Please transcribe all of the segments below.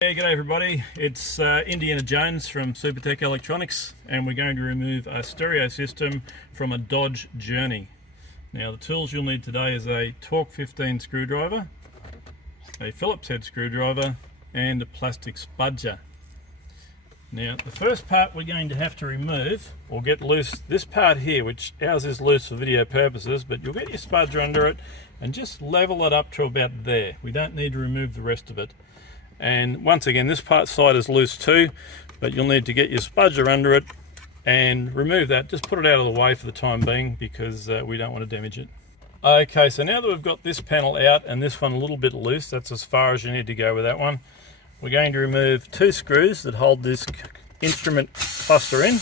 Yeah, g'day everybody. It's Indiana Jones from Supertech Electronics, and we're going to remove a stereo system from a Dodge Journey. Now the tools you'll need today is a Torque 15 screwdriver, a Phillips head screwdriver, and a plastic spudger. Now the first part we're going to have to remove or get loose, this part here, which ours is loose for video purposes, but you'll get your spudger under it and just level it up to about there. We don't need to remove the rest of it. And once again, this part side is loose too, but you'll need to get your spudger under it and remove that. Just put it out of the way for the time being because we don't want to damage it. Okay, so now that we've got this panel out and this one a little bit loose, that's as far as you need to go with that one. We're going to remove two screws that hold this instrument cluster in.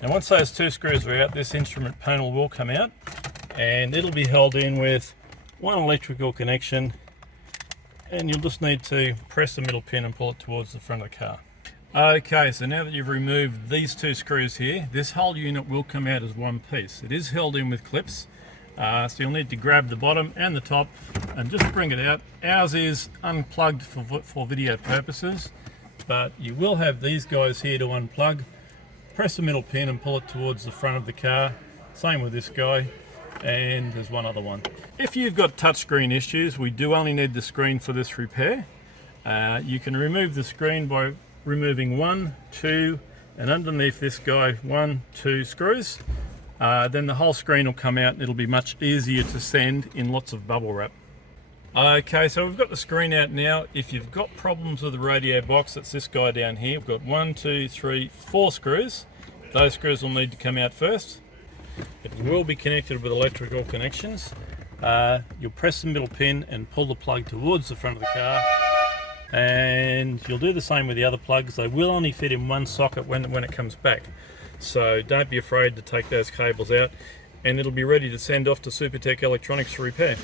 And once those two screws are out, this instrument panel will come out and it'll be held in with one electrical connection, and you'll just need to press the middle pin and pull it towards the front of the car. Okay, so now that you've removed these two screws here, this whole unit will come out as one piece. It is held in with clips, so you'll need to grab the bottom and the top and just bring it out. Ours is unplugged for video purposes, but you will have these guys here to unplug. Press the middle pin and pull it towards the front of the car. Same with this guy. And there's one other one. If you've got touchscreen issues, we do only need the screen for this repair. You can remove the screen by removing 1, 2, and underneath this guy 1, 2 screws. Then the whole screen will come out and it'll be much easier to sand in lots of bubble wrap. Okay, so we've got the screen out now. If you've got problems with the radio box, that's this guy down here. We've got 1, 2, 3, 4 screws. Those screws will need to come out first. It will be connected with electrical connections. You'll press the middle pin and pull the plug towards the front of the car, and you'll do the same with the other plugs. They will only fit in one socket when it comes back, so don't be afraid to take those cables out, and it'll be ready to send off to Supertech Electronics for repair.